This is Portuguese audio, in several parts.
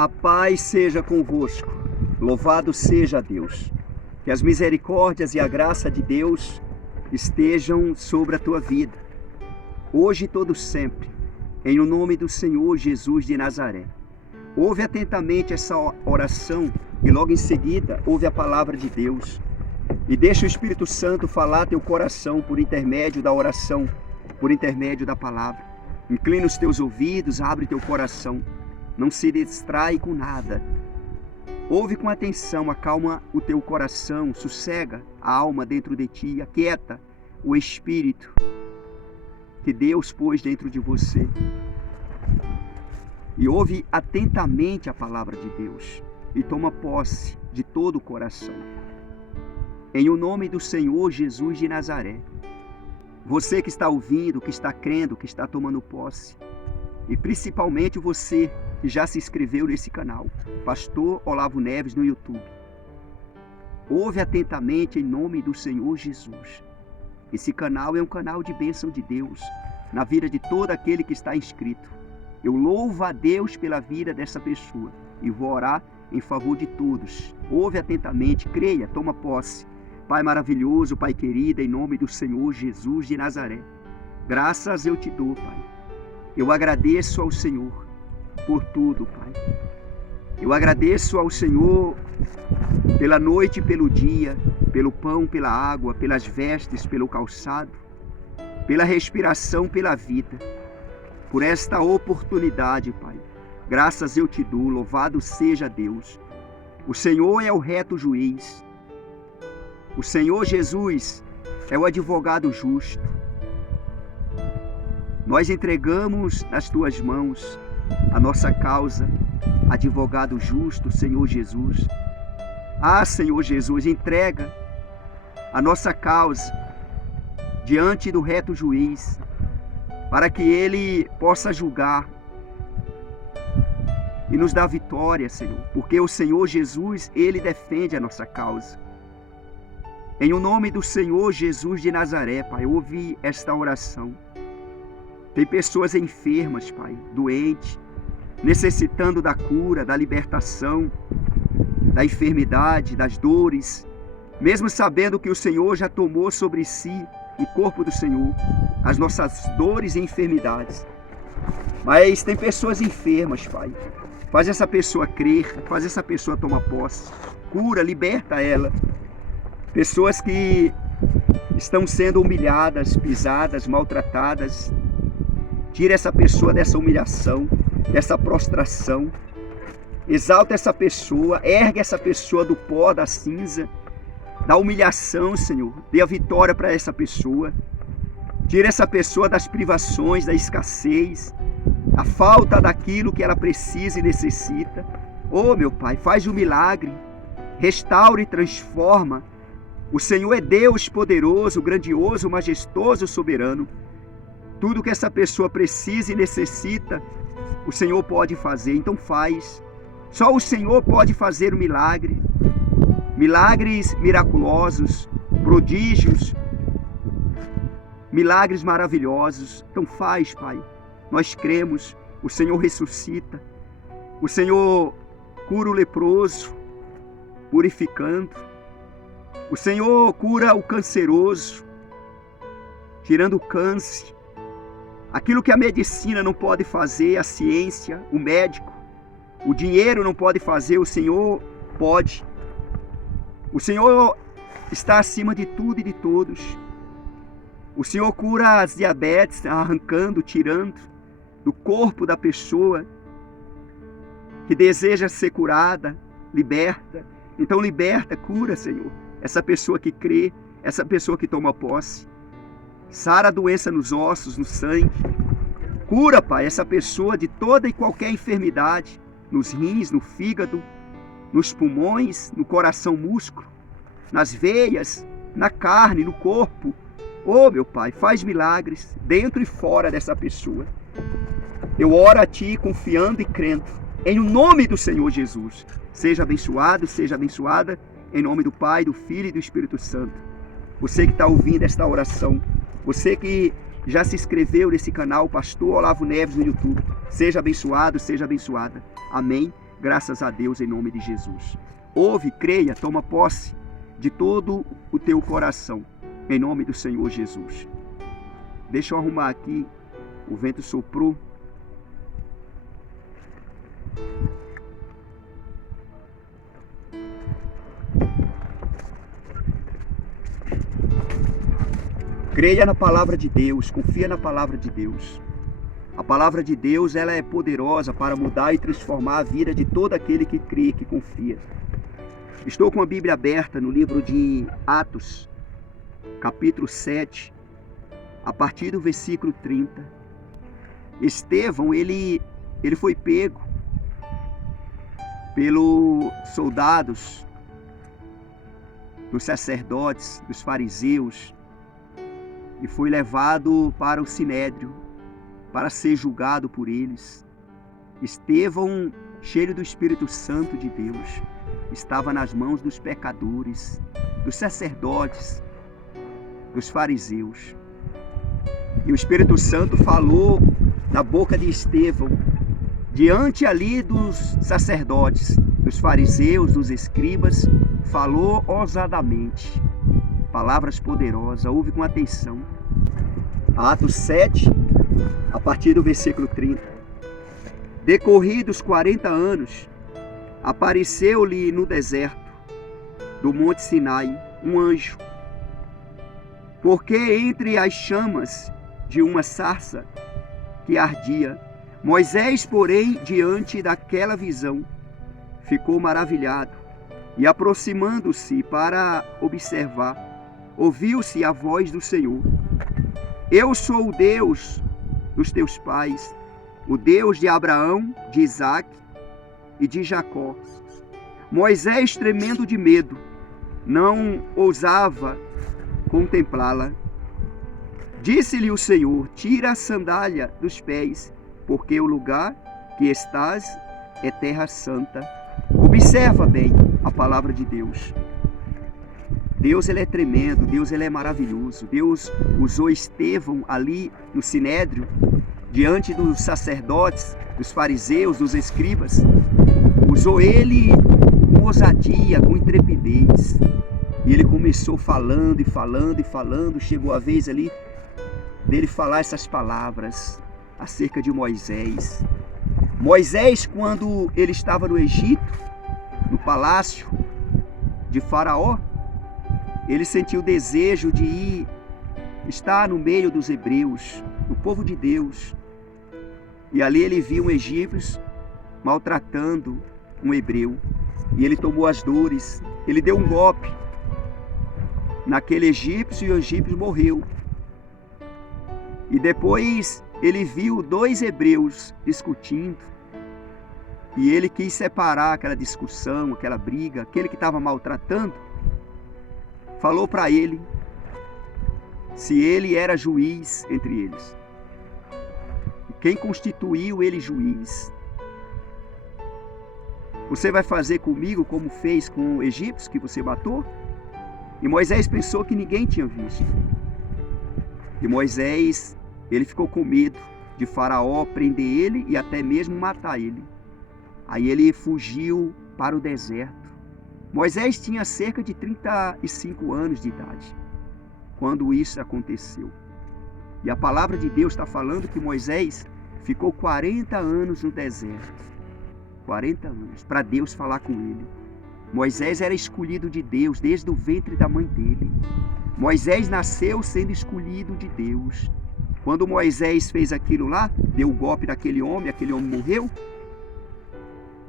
A paz seja convosco, louvado seja Deus. Que as misericórdias e a graça de Deus estejam sobre a tua vida, hoje e todo sempre, em o nome do Senhor Jesus de Nazaré. Ouve atentamente essa oração e logo em seguida ouve a palavra de Deus. E deixa o Espírito Santo falar teu coração por intermédio da oração, por intermédio da palavra. Inclina os teus ouvidos, abre teu coração. Não se distrai com nada. Ouve com atenção, acalma o teu coração, sossega a alma dentro de ti, aquieta o espírito que Deus pôs dentro de você. E ouve atentamente a palavra de Deus e toma posse de todo o coração. Em o nome do Senhor Jesus de Nazaré, você que está ouvindo, que está crendo, que está tomando posse, e principalmente você que já se inscreveu nesse canal, Pastor Olavo Neves no YouTube. Ouve atentamente em nome do Senhor Jesus. Esse canal é um canal de bênção de Deus na vida de todo aquele que está inscrito. Eu louvo a Deus pela vida dessa pessoa e vou orar em favor de todos. Ouve atentamente, creia, toma posse. Pai maravilhoso, Pai querido, em nome do Senhor Jesus de Nazaré, graças eu te dou, Pai. Eu agradeço ao Senhor por tudo, Pai. Eu agradeço ao Senhor pela noite e pelo dia, pelo pão, pela água, pelas vestes, pelo calçado, pela respiração, pela vida, por esta oportunidade, Pai. Graças eu te dou, louvado seja Deus. O Senhor é o reto juiz. O Senhor Jesus é o advogado justo. Nós entregamos nas tuas mãos a nossa causa, advogado justo, Senhor Jesus. Ah, Senhor Jesus, entrega a nossa causa diante do reto juiz, para que ele possa julgar e nos dar vitória, Senhor, porque o Senhor Jesus, ele defende a nossa causa. Em o nome do Senhor Jesus de Nazaré, Pai, ouve esta oração. Tem pessoas enfermas, Pai, doentes, necessitando da cura, da libertação, da enfermidade, das dores, mesmo sabendo que o Senhor já tomou sobre si, no corpo do Senhor, as nossas dores e enfermidades. Mas tem pessoas enfermas, Pai. Faz essa pessoa crer, faz essa pessoa tomar posse, cura, liberta ela. Pessoas que estão sendo humilhadas, pisadas, maltratadas. Tira essa pessoa dessa humilhação, dessa prostração. Exalta essa pessoa, ergue essa pessoa do pó, da cinza, da humilhação, Senhor. Dê a vitória para essa pessoa. Tira essa pessoa das privações, da escassez, a falta daquilo que ela precisa e necessita. Oh, meu Pai, faz um milagre, restaura e transforma. O Senhor é Deus poderoso, grandioso, majestoso, soberano. Tudo que essa pessoa precisa e necessita, o Senhor pode fazer, então faz. Só o Senhor pode fazer o milagre. Milagres miraculosos, prodígios, milagres maravilhosos. Então faz, Pai. Nós cremos, o Senhor ressuscita. O Senhor cura o leproso, purificando. O Senhor cura o canceroso, tirando o câncer. Aquilo que a medicina não pode fazer, a ciência, o médico, o dinheiro não pode fazer, o Senhor pode. O Senhor está acima de tudo e de todos. O Senhor cura as diabetes, arrancando, tirando do corpo da pessoa que deseja ser curada, liberta. Então liberta, cura, Senhor. Essa pessoa que crê, essa pessoa que toma posse. Sara a doença nos ossos, no sangue. Cura, Pai, essa pessoa de toda e qualquer enfermidade, nos rins, no fígado, nos pulmões, no coração, músculo, nas veias, na carne, no corpo. Oh, meu Pai, faz milagres dentro e fora dessa pessoa. Eu oro a Ti confiando e crendo, em nome do Senhor Jesus. Seja abençoado, seja abençoada, em nome do Pai, do Filho e do Espírito Santo. Você que está ouvindo esta oração, você que já se inscreveu nesse canal, Pastor Olavo Neves no YouTube, seja abençoado, seja abençoada. Amém. Graças a Deus, em nome de Jesus. Ouve, creia, toma posse de todo o teu coração, em nome do Senhor Jesus. Deixa eu arrumar aqui, o vento soprou. Creia na palavra de Deus, confia na palavra de Deus. A palavra de Deus, ela é poderosa para mudar e transformar a vida de todo aquele que crê, que confia. Estou com a Bíblia aberta no livro de Atos, capítulo 7, a partir do versículo 30. Estevão, ele foi pego pelos soldados, dos sacerdotes, dos fariseus, e foi levado para o sinédrio, para ser julgado por eles. Estevão, cheio do Espírito Santo de Deus, estava nas mãos dos pecadores, dos sacerdotes, dos fariseus. E o Espírito Santo falou na boca de Estevão, diante ali dos sacerdotes, dos fariseus, dos escribas, falou ousadamente, palavras poderosas. Ouve com atenção. Atos 7, a partir do versículo 30. Decorridos 40 anos, apareceu-lhe no deserto do monte Sinai um anjo, porque entre as chamas de uma sarça que ardia, Moisés, porém, diante daquela visão, ficou maravilhado, e aproximando-se para observar, ouviu-se a voz do Senhor: Eu sou o Deus dos teus pais, o Deus de Abraão, de Isaque e de Jacó. Moisés, tremendo de medo, não ousava contemplá-la. Disse-lhe o Senhor: Tira a sandália dos pés, porque o lugar que estás é terra santa. Observa bem a palavra de Deus. Deus, ele é tremendo, Deus, ele é maravilhoso. Deus usou Estevão ali no sinédrio, diante dos sacerdotes, dos fariseus, dos escribas. Usou ele com ousadia, com intrepidez. E ele começou falando e falando e falando. Chegou a vez ali dele falar essas palavras acerca de Moisés. Moisés, quando ele estava no Egito, no palácio de Faraó, ele sentiu o desejo de estar no meio dos hebreus, do povo de Deus. E ali ele viu um egípcio maltratando um hebreu. E ele tomou as dores, ele deu um golpe naquele egípcio e o egípcio morreu. E depois ele viu dois hebreus discutindo. E ele quis separar aquela discussão, aquela briga. Aquele que estava maltratando falou para ele se ele era juiz entre eles. E quem constituiu ele juiz? Você vai fazer comigo como fez com o egípcio que você matou? E Moisés pensou que ninguém tinha visto. E Moisés, ele ficou com medo de Faraó prender ele e até mesmo matar ele. Aí ele fugiu para o deserto. Moisés tinha cerca de 35 anos de idade quando isso aconteceu. E a palavra de Deus está falando que Moisés ficou 40 anos no deserto. 40 anos para Deus falar com ele. Moisés era escolhido de Deus desde o ventre da mãe dele. Moisés nasceu sendo escolhido de Deus. Quando Moisés fez aquilo lá, deu o golpe daquele homem, aquele homem morreu.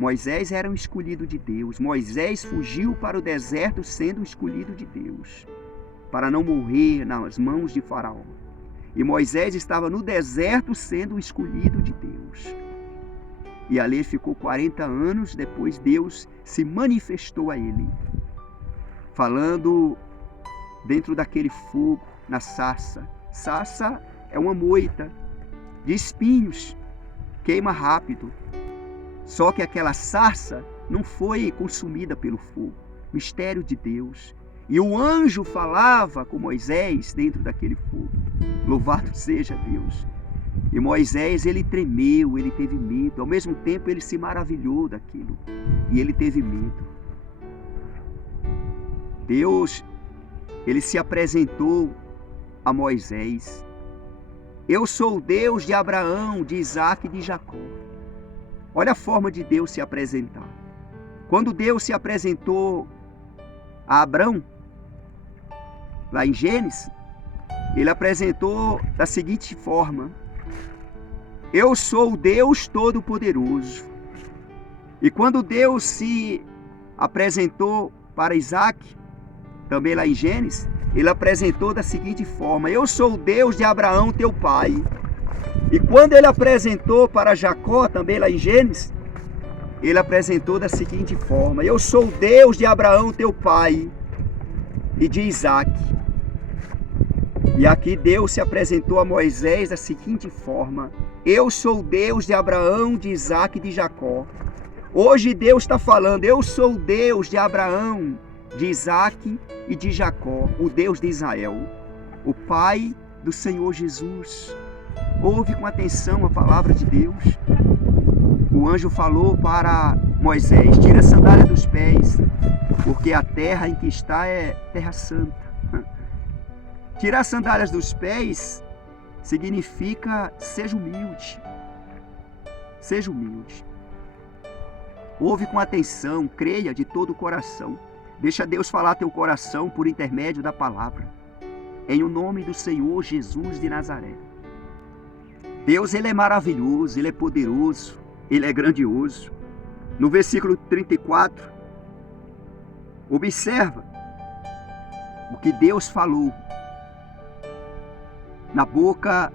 Moisés era um escolhido de Deus. Moisés fugiu para o deserto sendo um escolhido de Deus, para não morrer nas mãos de Faraó. E Moisés estava no deserto sendo um escolhido de Deus. E ali ficou 40 anos, depois Deus se manifestou a ele, falando dentro daquele fogo, na sarça. Sarça é uma moita de espinhos, queima rápido. Só que aquela sarça não foi consumida pelo fogo. Mistério de Deus. E o anjo falava com Moisés dentro daquele fogo. Louvado seja Deus. E Moisés, ele tremeu, ele teve medo. Ao mesmo tempo, ele se maravilhou daquilo. E ele teve medo. Deus, ele se apresentou a Moisés. Eu sou o Deus de Abraão, de Isaque e de Jacó. Olha a forma de Deus se apresentar. Quando Deus se apresentou a Abrão, lá em Gênesis, ele apresentou da seguinte forma: eu sou o Deus Todo-Poderoso. E quando Deus se apresentou para Isaque, também lá em Gênesis, ele apresentou da seguinte forma: eu sou o Deus de Abraão, teu pai. E quando ele apresentou para Jacó, também lá em Gênesis, ele apresentou da seguinte forma: eu sou o Deus de Abraão, teu pai, e de Isaque. E aqui Deus se apresentou a Moisés da seguinte forma: eu sou o Deus de Abraão, de Isaque e de Jacó. Hoje Deus está falando: eu sou o Deus de Abraão, de Isaque e de Jacó, o Deus de Israel, o Pai do Senhor Jesus. Ouve com atenção a palavra de Deus. O anjo falou para Moisés: tira a sandália dos pés, porque a terra em que está é terra santa. Tirar as sandálias dos pés significa seja humilde. Seja humilde. Ouve com atenção, creia de todo o coração. Deixa Deus falar teu coração por intermédio da palavra. Em o nome do Senhor Jesus de Nazaré. Deus, ele é maravilhoso, ele é poderoso, ele é grandioso. No versículo 34, observa o que Deus falou na boca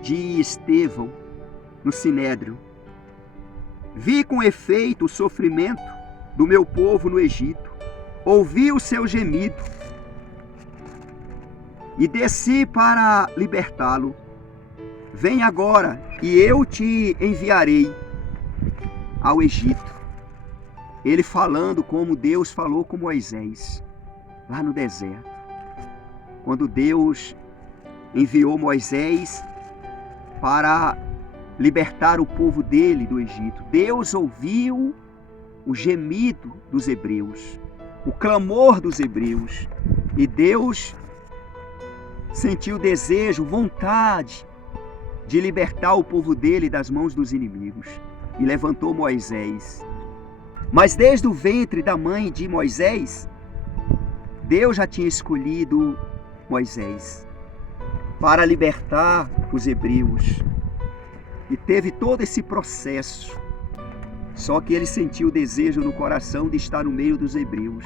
de Estevão no Sinédrio. Vi com efeito o sofrimento do meu povo no Egito, ouvi o seu gemido e desci para libertá-lo. Vem agora e eu te enviarei ao Egito. Ele falando como Deus falou com Moisés, lá no deserto. Quando Deus enviou Moisés para libertar o povo dele do Egito, Deus ouviu o gemido dos hebreus, o clamor dos hebreus, e Deus sentiu desejo, vontade de libertar o povo dele das mãos dos inimigos, e levantou Moisés. Mas desde o ventre da mãe de Moisés, Deus já tinha escolhido Moisés para libertar os hebreus. E teve todo esse processo. Só que ele sentiu o desejo no coração de estar no meio dos hebreus.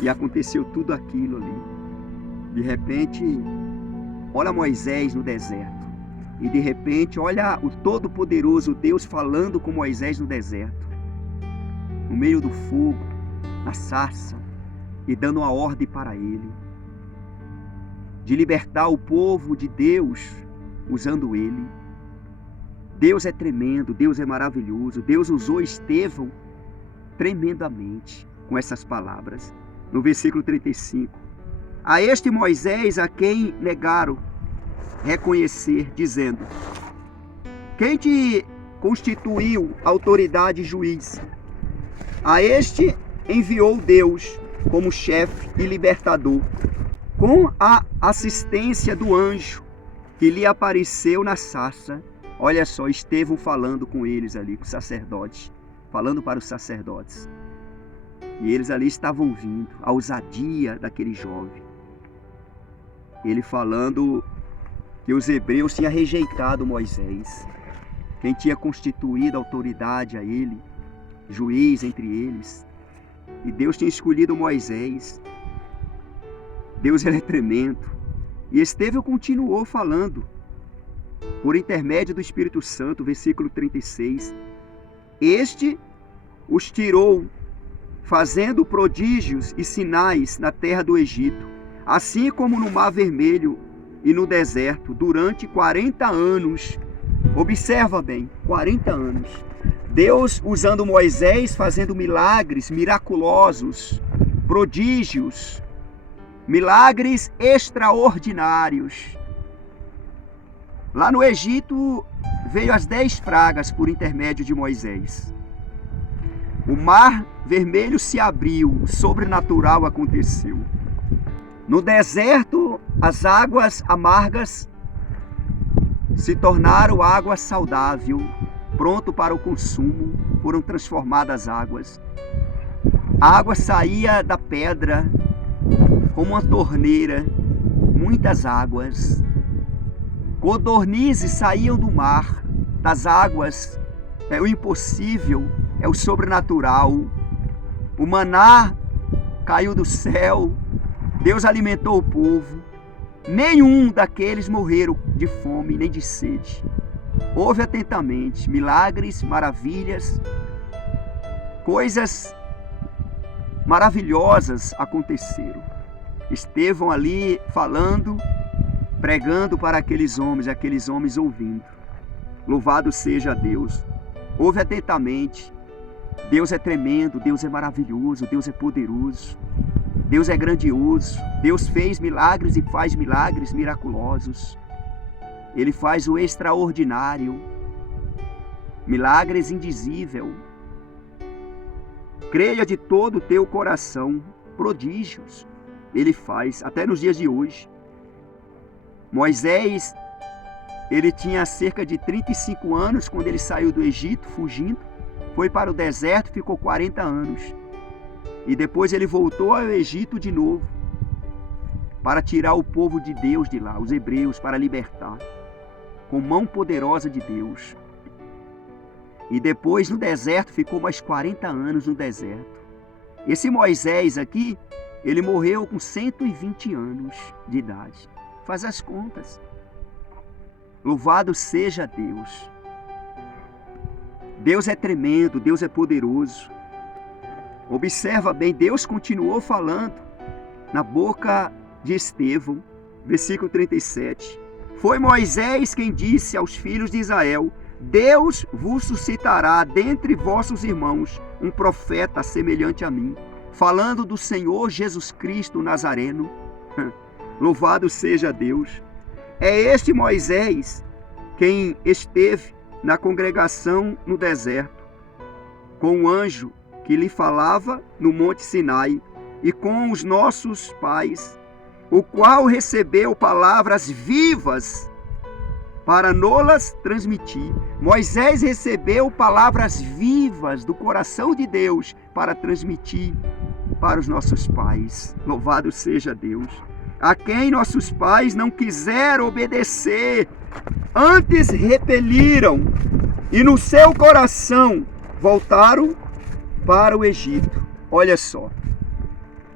E aconteceu tudo aquilo ali. De repente, olha Moisés no deserto. E de repente, olha o Todo-Poderoso Deus falando com Moisés no deserto. No meio do fogo, na sarça, e dando uma ordem para ele. De libertar o povo de Deus, usando ele. Deus é tremendo, Deus é maravilhoso. Deus usou Estevão tremendamente com essas palavras. No versículo 35. A este Moisés a quem negaram reconhecer, dizendo: quem te constituiu autoridade e juiz? A este enviou Deus como chefe e libertador, com a assistência do anjo que lhe apareceu na sarça. Olha só, Estevão falando com eles ali, com os sacerdotes, falando para os sacerdotes. E eles ali estavam ouvindo a ousadia daquele jovem. Ele falando que os hebreus tinham rejeitado Moisés. Quem tinha constituído autoridade a ele, juiz entre eles. E Deus tinha escolhido Moisés. Deus, ele é tremendo. E Estevão continuou falando, por intermédio do Espírito Santo, versículo 36. Este os tirou, fazendo prodígios e sinais na terra do Egito, assim como no Mar Vermelho e no deserto, durante 40 anos. Observa bem, 40 anos. Deus usando Moisés, fazendo milagres miraculosos, prodígios, milagres extraordinários. Lá no Egito veio as 10 pragas por intermédio de Moisés. O mar vermelho se abriu, o sobrenatural aconteceu. No deserto, as águas amargas se tornaram água saudável, pronto para o consumo, foram transformadas águas. A água saía da pedra como uma torneira, muitas águas. Codornizes saíam do mar, das águas. É o impossível, é o sobrenatural. O maná caiu do céu, Deus alimentou o povo. Nenhum daqueles morreram de fome nem de sede. Ouve atentamente, milagres, maravilhas, coisas maravilhosas aconteceram. Estevão ali falando, pregando para aqueles homens ouvindo. Louvado seja Deus. Ouve atentamente. Deus é tremendo, Deus é maravilhoso, Deus é poderoso, Deus é grandioso. Deus fez milagres e faz milagres miraculosos. Ele faz o extraordinário, milagres indizível. Creia de todo o teu coração, prodígios Ele faz, até nos dias de hoje. Moisés, ele tinha cerca de 35 anos quando ele saiu do Egito, fugindo. Foi para o deserto, ficou 40 anos. E depois ele voltou ao Egito de novo, para tirar o povo de Deus de lá, os hebreus, para libertar, com mão poderosa de Deus. E depois no deserto, ficou mais 40 anos no deserto. Esse Moisés aqui, ele morreu com 120 anos de idade. Faz as contas. Louvado seja Deus. Deus é tremendo, Deus é poderoso. Observa bem, Deus continuou falando na boca de Estevão, versículo 37. Foi Moisés quem disse aos filhos de Israel: Deus vos suscitará dentre vossos irmãos um profeta semelhante a mim, falando do Senhor Jesus Cristo Nazareno. Louvado seja Deus. É este Moisés quem esteve na congregação no deserto, com o anjo que lhe falava no Monte Sinai, e com os nossos pais, o qual recebeu palavras vivas para nolas transmitir. Moisés recebeu palavras vivas do coração de Deus para transmitir para os nossos pais. Louvado seja Deus. A quem nossos pais não quiseram obedecer, antes repeliram, e no seu coração voltaram para o Egito. Olha só,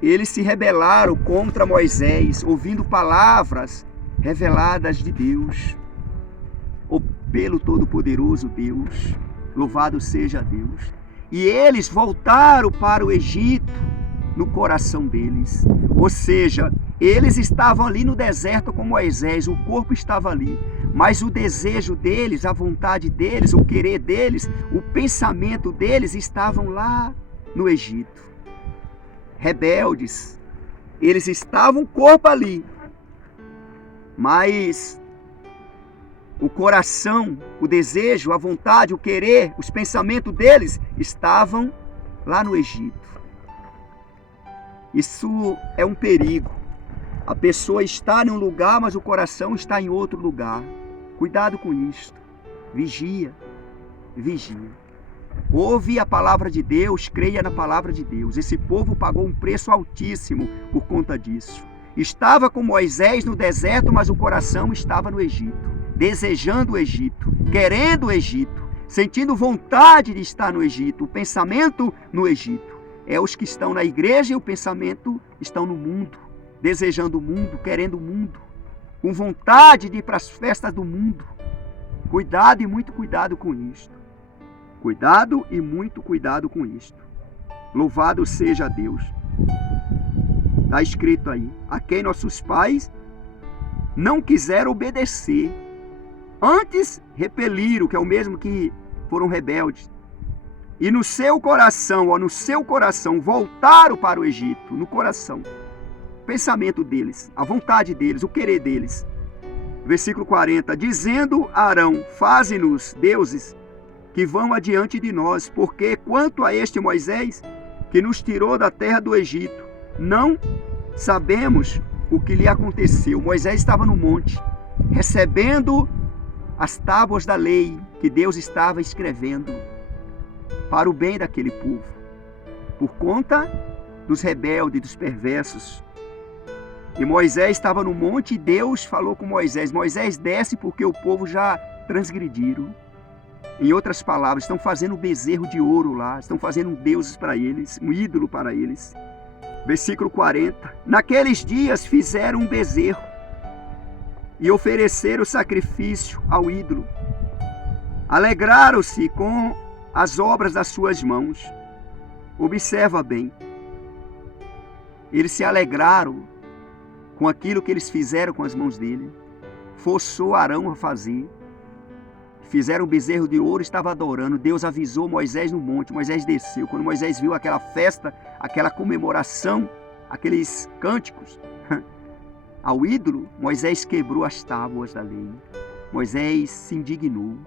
eles se rebelaram contra Moisés, ouvindo palavras reveladas de Deus, ou pelo Todo-Poderoso Deus. Louvado seja Deus. E eles voltaram para o Egito no coração deles. Ou seja, eles estavam ali no deserto com Moisés, o corpo estava ali, mas o desejo deles, a vontade deles, o querer deles, o pensamento deles estavam lá no Egito. Rebeldes, eles estavam o corpo ali, mas o coração, o desejo, a vontade, o querer, os pensamentos deles estavam lá no Egito. Isso é um perigo. A pessoa está em um lugar, mas o coração está em outro lugar. Cuidado com isto. Vigia, vigia. Ouve a palavra de Deus, creia na palavra de Deus. Esse povo pagou um preço altíssimo por conta disso. Estava com Moisés no deserto, mas o coração estava no Egito, desejando o Egito, querendo o Egito, sentindo vontade de estar no Egito, o pensamento no Egito. É os que estão na igreja e o pensamento estão no mundo, desejando o mundo, querendo o mundo, com vontade de ir para as festas do mundo. Cuidado e muito cuidado com isto. Cuidado e muito cuidado com isto. Louvado seja Deus. Está escrito aí: a quem nossos pais não quiseram obedecer, antes repeliram, que é o mesmo que foram rebeldes, e no seu coração voltaram para o Egito, no coração, o pensamento deles, a vontade deles, o querer deles. Versículo 40. Dizendo a Arão: faze-nos deuses que vão adiante de nós, porque quanto a este Moisés, que nos tirou da terra do Egito, não sabemos o que lhe aconteceu. Moisés estava no monte, recebendo as tábuas da lei que Deus estava escrevendo para o bem daquele povo, por conta dos rebeldes, dos perversos. E Moisés estava no monte e Deus falou com Moisés: Moisés, desce, porque o povo já transgrediram. Em outras palavras, estão fazendo um bezerro de ouro lá, estão fazendo deuses para eles, um ídolo para eles. Versículo 40. Naqueles dias fizeram um bezerro e ofereceram sacrifício ao ídolo. Alegraram-se com as obras das suas mãos. Observa bem. Eles se alegraram com aquilo que eles fizeram com as mãos dele. Forçou Arão a fazer. Fizeram um bezerro de ouro e estava adorando. Deus avisou Moisés no monte. Moisés desceu. Quando Moisés viu aquela festa, aquela comemoração, aqueles cânticos ao ídolo, Moisés quebrou as tábuas da lei. Moisés se indignou.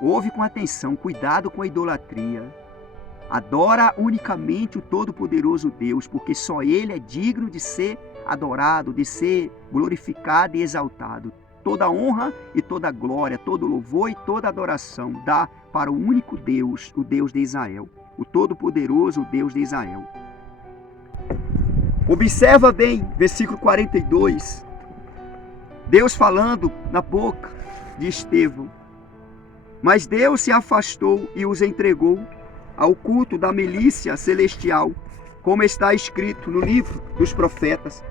Ouve com atenção, cuidado com a idolatria. Adora unicamente o Todo-Poderoso Deus, porque só Ele é digno de ser adorado, de ser glorificado e exaltado. Toda honra e toda glória, todo louvor e toda adoração dá para o único Deus, o Deus de Israel, o Todo-Poderoso, o Deus de Israel. Observa bem, versículo 42, Deus falando na boca de Estevão. Mas Deus se afastou e os entregou ao culto da milícia celestial, como está escrito no livro dos profetas.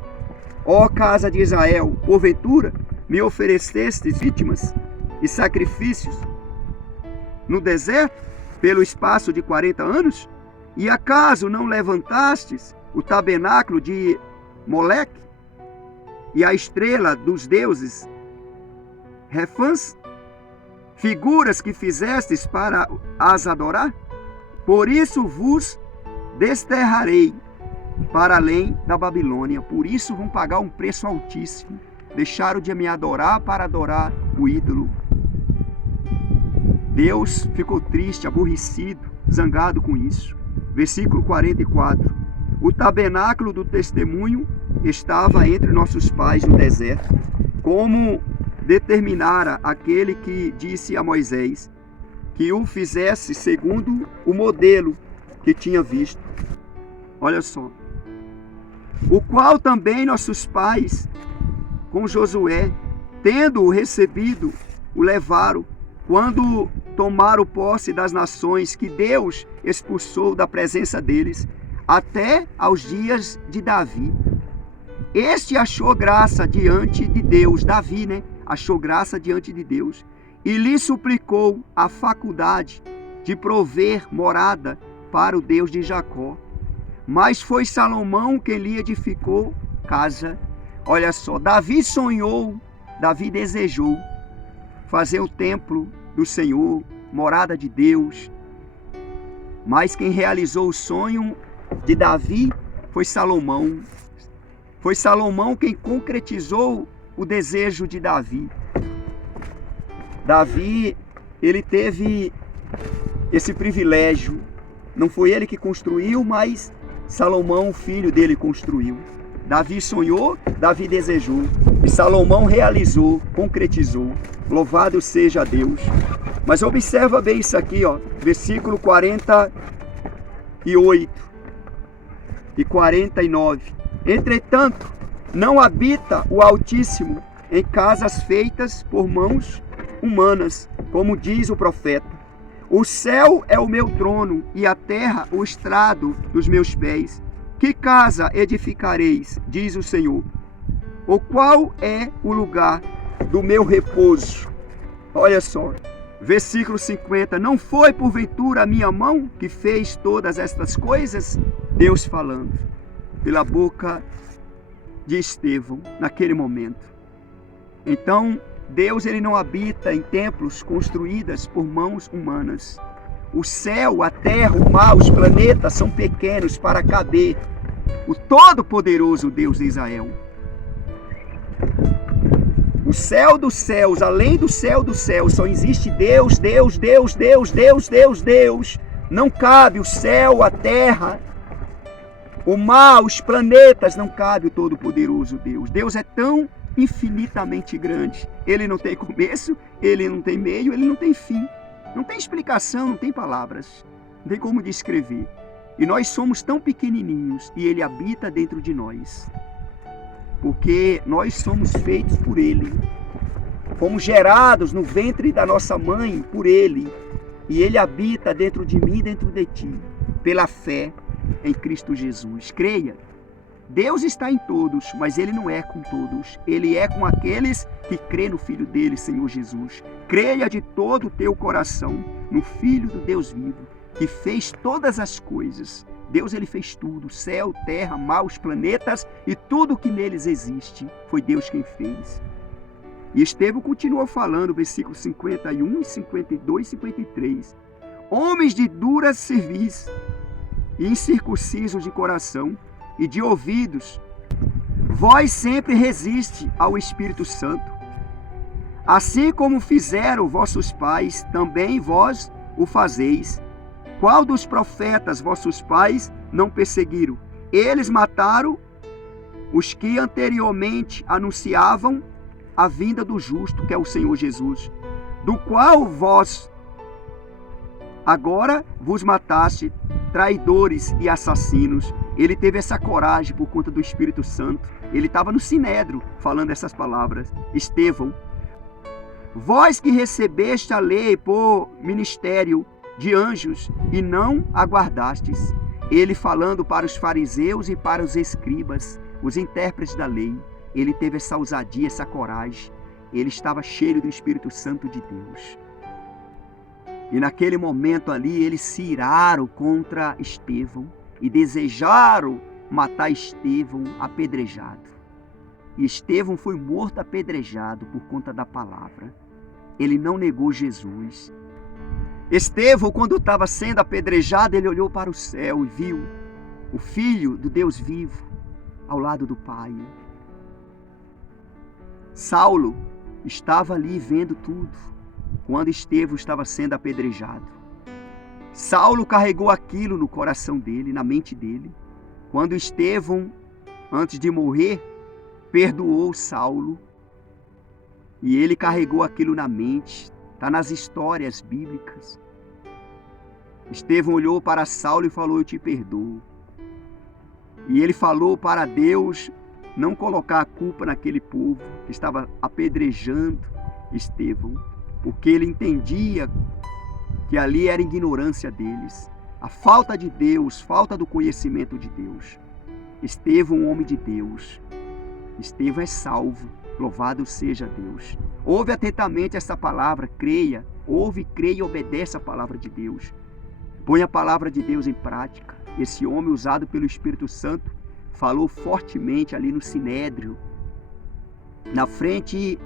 Ó casa de Israel, porventura me oferecestes vítimas e sacrifícios no deserto pelo espaço de 40 anos? E acaso não levantastes o tabernáculo de Moleque e a estrela dos deuses Refãs, figuras que fizestes para as adorar? Por isso vos desterrarei para além da Babilônia. Por isso vão pagar um preço altíssimo. Deixaram de me adorar para adorar o ídolo. Deus ficou triste, aborrecido, zangado com isso. Versículo 44. O tabernáculo do testemunho estava entre nossos pais no deserto, como determinara aquele que disse a Moisés que o fizesse segundo o modelo que tinha visto. Olha só. O qual também nossos pais, com Josué, tendo-o recebido, o levaram, quando tomaram posse das nações que Deus expulsou da presença deles, até aos dias de Davi. Este achou graça diante de Deus, Davi, né? Achou graça diante de Deus, e lhe suplicou a faculdade de prover morada para o Deus de Jacó. Mas foi Salomão quem lhe edificou casa. Olha só, Davi sonhou, Davi desejou fazer o templo do Senhor, morada de Deus. Mas quem realizou o sonho de Davi foi Salomão. Foi Salomão quem concretizou o desejo de Davi. Davi, ele teve esse privilégio. Não foi ele que construiu, mas Salomão, filho dele, construiu. Davi sonhou, Davi desejou. E Salomão realizou, concretizou. Louvado seja Deus. Mas observa bem isso aqui, ó, versículo 48 e 49. Entretanto, não habita o Altíssimo em casas feitas por mãos humanas, como diz o profeta. O céu é o meu trono e a terra o estrado dos meus pés. Que casa edificareis, diz o Senhor? O qual é o lugar do meu repouso? Olha só, versículo 50. Não foi porventura a minha mão que fez todas estas coisas? Deus falando pela boca de Estevão naquele momento. Então, Deus, ele não habita em templos construídos por mãos humanas. O céu, a terra, o mar, os planetas são pequenos para caber o Todo-Poderoso Deus de Israel. No céu dos céus, além do céu dos céus, só existe Deus, Deus, Deus, Deus, Deus, Deus, Deus. Não cabe o céu, a terra, o mar, os planetas, não cabe o Todo-Poderoso Deus. Deus é tão infinitamente grande. Ele não tem começo, ele não tem meio, ele não tem fim. Não tem explicação, não tem palavras. Não tem como descrever. E nós somos tão pequenininhos e ele habita dentro de nós. Porque nós somos feitos por ele. Fomos gerados no ventre da nossa mãe por ele. E ele habita dentro de mim e dentro de ti. Pela fé em Cristo Jesus. Creia. Deus está em todos, mas ele não é com todos. Ele é com aqueles que crê no Filho dele, Senhor Jesus. Creia de todo o teu coração no Filho do Deus vivo, que fez todas as coisas. Deus, ele fez tudo, céu, terra, mar, os planetas e tudo que neles existe. Foi Deus quem fez. E Estevão continuou falando, versículos 51, 52 e 53. Homens de dura cerviz e incircuncisos de coração e de ouvidos, vós sempre resiste ao Espírito Santo. Assim como fizeram vossos pais, também vós o fazeis. Qual dos profetas vossos pais não perseguiram? Eles mataram os que anteriormente anunciavam a vinda do justo, que é o Senhor Jesus, do qual vós agora vos mataste, traidores e assassinos. Ele teve essa coragem por conta do Espírito Santo. Ele estava no Sinédrio falando essas palavras. Estevão, vós que recebeste a lei por ministério de anjos e não aguardastes. Ele falando para os fariseus e para os escribas, os intérpretes da lei. Ele teve essa ousadia, essa coragem. Ele estava cheio do Espírito Santo de Deus. E naquele momento ali, eles se iraram contra Estevão e desejaram matar Estevão apedrejado. E Estevão foi morto apedrejado por conta da palavra. Ele não negou Jesus. Estevão, quando estava sendo apedrejado, ele olhou para o céu e viu o Filho do Deus vivo ao lado do Pai. Saulo estava ali vendo tudo quando Estevão estava sendo apedrejado. Saulo carregou aquilo no coração dele, na mente dele. Quando Estevão, antes de morrer, perdoou Saulo, e ele carregou aquilo na mente. Está nas histórias bíblicas. Estevão olhou para Saulo e falou: eu te perdoo. E ele falou para Deus não colocar a culpa naquele povo que estava apedrejando Estevão, porque ele entendia que ali era ignorância deles, a falta de Deus, falta do conhecimento de Deus. Estevão, um homem de Deus. Estevão é salvo, louvado seja Deus. Ouve atentamente essa palavra, creia, ouve, creia e obedece a palavra de Deus. Põe a palavra de Deus em prática. Esse homem, usado pelo Espírito Santo, falou fortemente ali no Sinédrio, na frente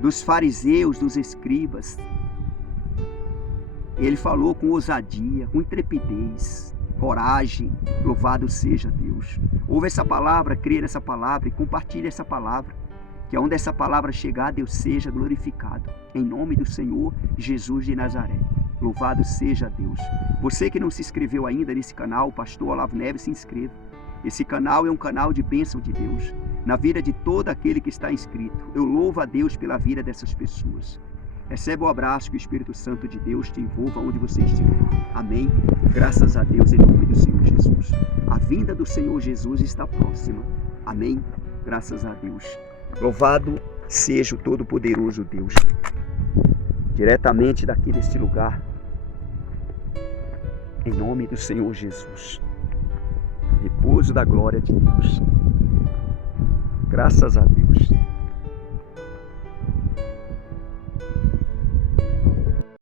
dos fariseus, dos escribas. Ele falou com ousadia, com intrepidez, coragem. Louvado seja Deus. Ouve essa palavra, crê nessa palavra e compartilhe essa palavra. Que onde essa palavra chegar, Deus seja glorificado. Em nome do Senhor Jesus de Nazaré. Louvado seja Deus. Você que não se inscreveu ainda nesse canal, Pastor Olavo Neves, se inscreva. Esse canal é um canal de bênção de Deus na vida de todo aquele que está inscrito. Eu louvo a Deus pela vida dessas pessoas. Receba o abraço que o Espírito Santo de Deus te envolva onde você estiver. Amém? Graças a Deus em nome do Senhor Jesus. A vinda do Senhor Jesus está próxima. Amém? Graças a Deus. Louvado seja o Todo-Poderoso Deus. Diretamente daqui deste lugar. Em nome do Senhor Jesus. Repouso da glória de Deus. Graças a Deus.